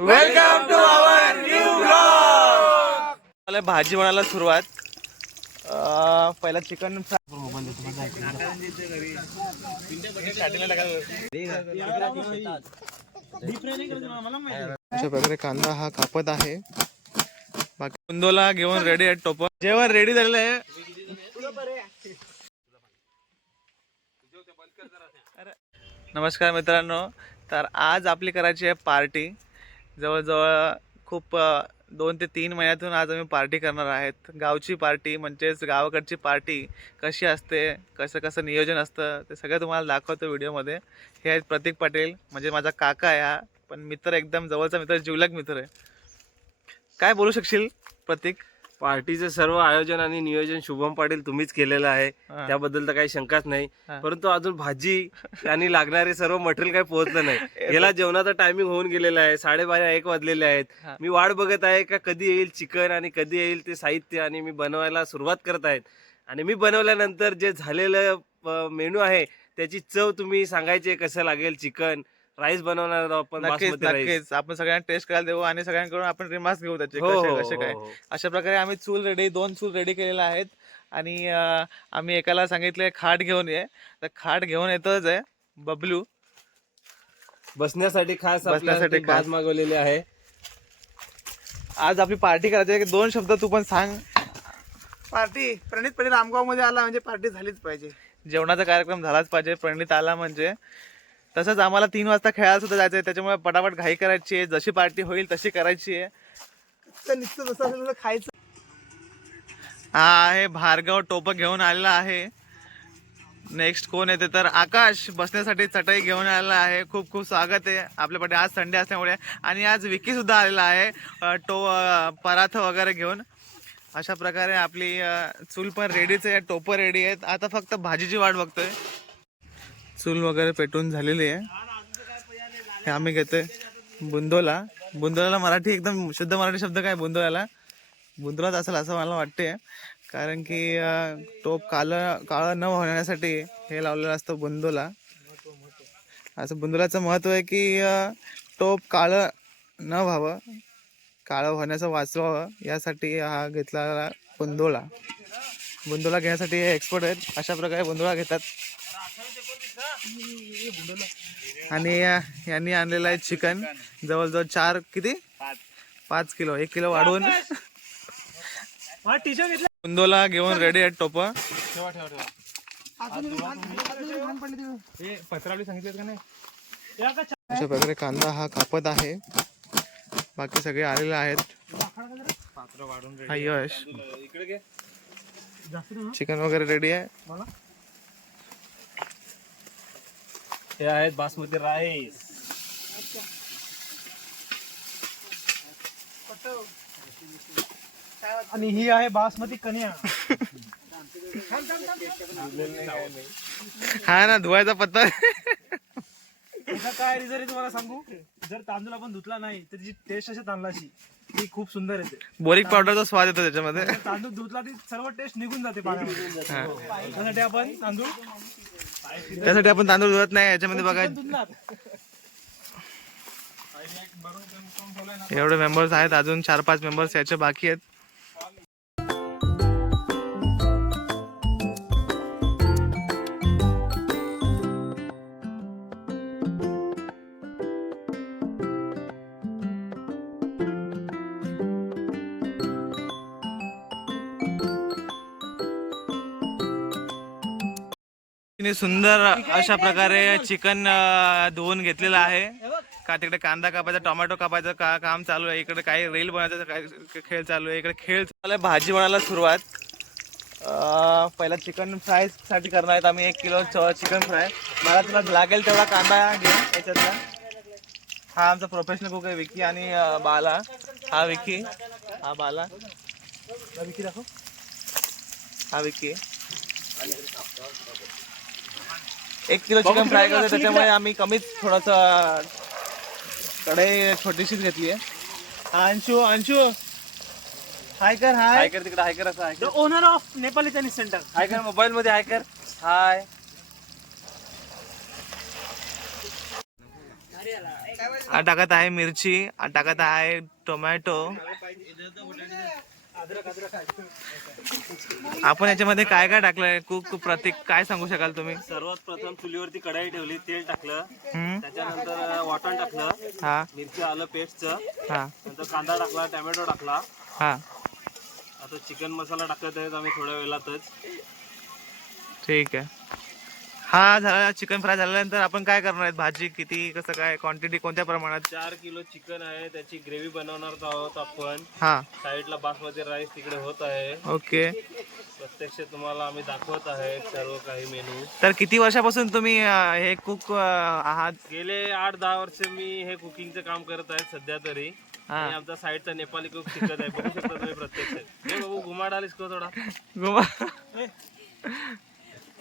Welcome to our new blog मला भाजी बनायला सुरुवात. अं, पहिला चिकन अशा प्रकारे कांदा हा कापत आहे. बाकी कुंदोला घेऊन रेडी आहे टोप जेवण रेडी झालेलं आहे. नमस्कार मित्रांनो. तर आज आपली करायची आहे पार्टी जवळजवळ खूप दोन ते तीन महिन्यातून आज आम्ही पार्टी करणार आहेत. गावची पार्टी म्हणजेच गावाकडची पार्टी कशी असते कसं कसं नियोजन असतं ते सगळं तुम्हाला दाखवतो व्हिडिओमध्ये. हे आहेत प्रतीक पाटील म्हणजे माझा काका आहे हा पण मित्र एकदम जवळचा मित्र जिवलग मित्र आहे. काय बोलू शकशील प्रतीक? पार्टीचं सर्व आयोजन आणि नियोजन शुभम पाटील तुम्हीच केलेलं आहे. हा. त्याबद्दल तर काही शंकाच नाही. हा. परंतु अजून भाजी आणि लागणारे सर्व मटेरियल काही पोहोचलं नाही. याला जेवणाचा टायमिंग होऊन गेलेला आहे. साडेबारा एक वाजलेले आहेत. मी वाट बघत आहे का कधी येईल चिकन आणि कधी येईल ते साहित्य आणि मी बनवायला सुरुवात करत आहेत. आणि मी बनवल्यानंतर जे झालेलं मेनू आहे त्याची चव तुम्ही सांगायचे कसं लागेल चिकन? राईस बनवणार आहोत आपण नक्कीच बासमती राईस नक्कीच. आपण सगळ्यांना टेस्ट करायला देऊ आणि सगळ्यांकडून आपण रिमार्क्स घेऊ त्याचे हो कसे हो, कसे काय. हो, हो. अशा प्रकारे आम्ही चूल रेडी दोन चूल रेडी केलेल्या आहेत. आणि अं, आम्ही एकाला सांगितले खाट घेऊन ये. तर खाट घेऊन येतोच आहे बबलू. बसण्यासाठी खास बसण्यासाठी खास. मागवलेले आहे. आज आपली पार्टी करायची आहे. दोन शब्द तू पण सांग. पार्टी प्रणित पहिले रामगावमध्ये आला म्हणजे पार्टी झालीच पाहिजे. जेवणाचा कार्यक्रम झालाच पाहिजे. प्रणित आला म्हणजे. तसंच आम्हाला तीन वाजता खेळायला सुद्धा जायचं आहे त्याच्यामुळे पटापट घाई करायची आहे. जशी पार्टी होईल तशी करायची आहे. जसं असेल खायचं. हा आहे भार्गव टोप घेऊन आलेला आहे. नेक्स्ट कोण येते तर आकाश बसण्यासाठी चटई घेऊन आलेला आहे. खूप खूप स्वागत आहे. आपल्याकडे आज संडे असल्यामुळे. आणि आज विकी सुद्धा आलेला आहे. टो अ, पराठ वगैरे घेऊन. अशा प्रकारे आपली चूल पण रेडीच आहे. टोपं रेडी आहेत. आता फक्त भाजीची वाट बघतोय. चूल वगैरे पेटून झालेली आहे. हे आम्ही घेतोय बुंदोला. बुंदोलाला मराठी एकदम शुद्ध मराठी शब्द काय बुंदोलाला? बुंदोलाच असेल असं मला वाटते कारण की टोप काळं काळं न होण्यासाठी हे लावलेलं असतं बुंदोला. असं बुंदोलाचं महत्त्व आहे की टोप काळं न व्हावं काळं होण्याचं वाचवावं यासाठी हा घेतलेला बुंदोला. बुंदोला घेण्यासाठी हे एक्सपर्ट आहेत. अशा प्रकारे बुंदोला घेतात. आणि यांनी आणलेलं आहे चिकन जवळजवळ चार किती? पाच किलो. एक किलो वाढवून. टी घेऊन रेडी आहेत टोप. अशा प्रकारे कांदा हा कापत आहे. बाकी सगळे आलेले आहेत. हा यश. चिकन वगैरे रेडी आहे. हे आहेत बासमती राईस. आणि ही आहे बासमती कन्या. हा ना धुवायचा पत्ता. याचा काय आहे तुम्हाला सांगू जर तांदूळ आपण धुतला नाही तर जी टेस्ट असे तांदळाची ती खूप सुंदर येते. बोरिक पावडरचा स्वाद येतो त्याच्यामध्ये. जर तांदूळ धुतला ती सर्व टेस्ट निघून जाते पाण्यामध्ये. त्यासाठी आपण तांदूळ त्यासाठी आपण तांदूळ धुवत नाही याच्यामध्ये बघा. एवढे मेंबर्स आहेत अजून चार पाच मेंबर्स याचे बाकी आहेत. तिने सुंदर अशा प्रकारे चिकन धुवून घेतलेलं आहे. का तिकडे कांदा कापायचा टोमॅटो कापायचं का काम चालू आहे? इकडे काही रेल बनवायचं काय खेळ चालू आहे? इकडे खेळ चालू आहे. भाजी बनायला सुरुवात. पहिला चिकन फ्रायसाठी करणार आहेत आम्ही. एक किलो चिकन फ्राय. मला तुला लागेल तेवढा कांदा घे याच्यातला. हा आमचा प्रोफेशनल कुक आहे विकी आणि बाला. हा विकी. हा बाला. हा विकी दाखव. हा विकी. एक किलो चिकन फ्राय करतो त्याच्यामुळे आम्ही कमीच थोडस कढई छोटीशीच घेतली आहे. अंशू अंशू. हाय कर हाय. हाय कर तिकडे हाय कर असं hi the owner of Nepali Chinese centre hi कर मोबाईल मध्ये हाय कर. हाय. हा टाकत आहे मिरची हा टाकत आहे टोमॅटो. आपण याच्यामध्ये काय काय टाकलंय? कुक प्रतीक काय सांगू शकाल तुम्ही? सर्वात प्रथम चुलीवरती कढाई ठेवली तेल टाकलं. त्याच्यानंतर वाटण टाकलं. हा. मिरची आलं पेस्टचं. हा. नंतर कांदा टाकला टोमॅटो टाकला. हा. आता चिकन मसाला टाकत आहेत आम्ही थोड्या वेळातच. ठीक आहे. हा झाला चिकन फ्राय झाल्यानंतर आपण काय करणार आहेत? भाजी किती कसं काय? क्वांटिटी कोणत्या प्रमाणात? चार किलो चिकन आहे त्याची ग्रेव्ही बनवणार आहोत आपण. हा. साईडला बासमती राईस तिकडे होत आहे. ओके. प्रत्यक्ष तुम्हाला आम्ही दाखवत आहे सर्व काही मेनू तर किती वर्षापासून तुम्ही अं, हे कुक आहात? गेले आठ दहा वर्ष मी हे कुकिंगचं काम करत आहे सध्या तरी. हा. आणि आमचा साईडचा नेपाली कुक शिकत आहे. बघू शकता तुम्ही प्रत्यक्ष. हे बाबू घुमाड आलीस को थोडा? गुमा-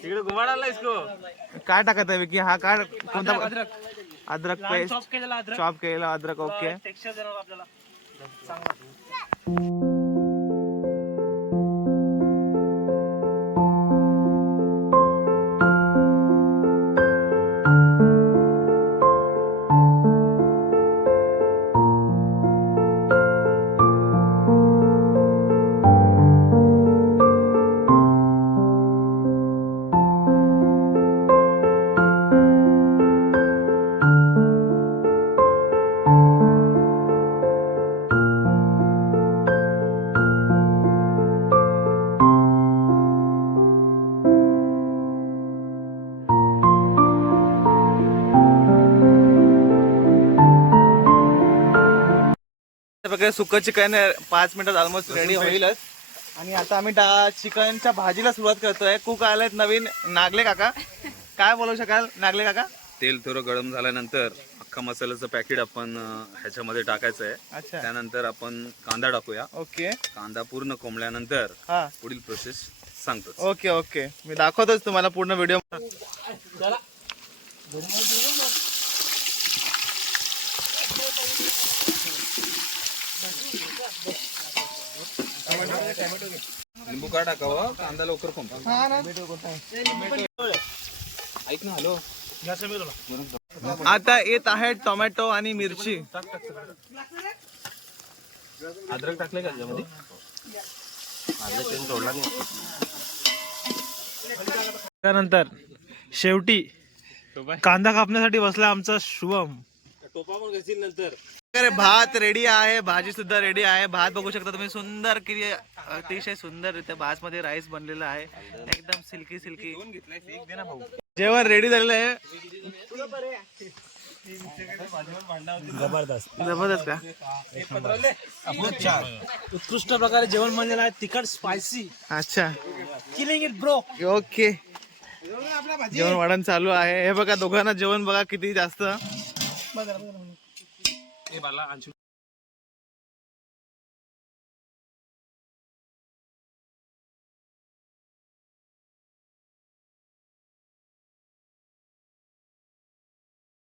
इकडे घुमाड आलायस को. काय टाकत आहे विकी? हा काय कोणता अद्रक पेस्ट अद्रक चॉप केलेला अद्रक. ओके टेक्स्चर देणार आपल्याला. चांगला. प्रकारे सुकं चिकन पाच मिनिटात ऑलमोस्ट रेडी होईलच. आणि आता आम्ही टा- चिकनच्या भाजीला सुरुवात करतोय. कुक आलेत नवीन नागले काका. काय बोलू शकाल नागले काका? तेल थोडं गरम झाल्यानंतर अख्खा मसाल्याचं पॅकेट आपण ह्याच्यामध्ये टाकायचं आहे अच्छा. त्यानंतर आपण कांदा टाकूया. ओके. कांदा पूर्ण कोंबल्यानंतर हा. पुढील प्रोसेस सांगतो ओके ओके. मी दाखवतोच तुम्हाला पूर्ण व्हिडिओ लिंबू का टाकावं कांदा लवकर कोंब ऐक ना हॅलो. आता येत आहे टोमॅटो आणि मिरची. अद्रक टाकले का त्याच्यामध्ये? त्यानंतर शेवटी कांदा कापण्यासाठी बसला आमचा शुभम. घेशील नंतर. अरे भात रेडी आहे भाजी सुद्धा रेडी आहे. भात बघू शकता तुम्ही सुंदर किती अतिशय सुंदर रित्या भात मध्ये राईस बनलेला आहे. एकदम सिल्की सिल्की जेवण रेडी झालेलं आहे. जबरदस्त. जबरदस्त का? उत्कृष्ट प्रकारे जेवण बनलेलं आहे. तिखट स्पायसी अच्छा. किलिंग इट ब्रो ओके जेवण वाढण चालू आहे. हे बघा दोघांना जेवण बघा किती जास्त. এ বালা আনছু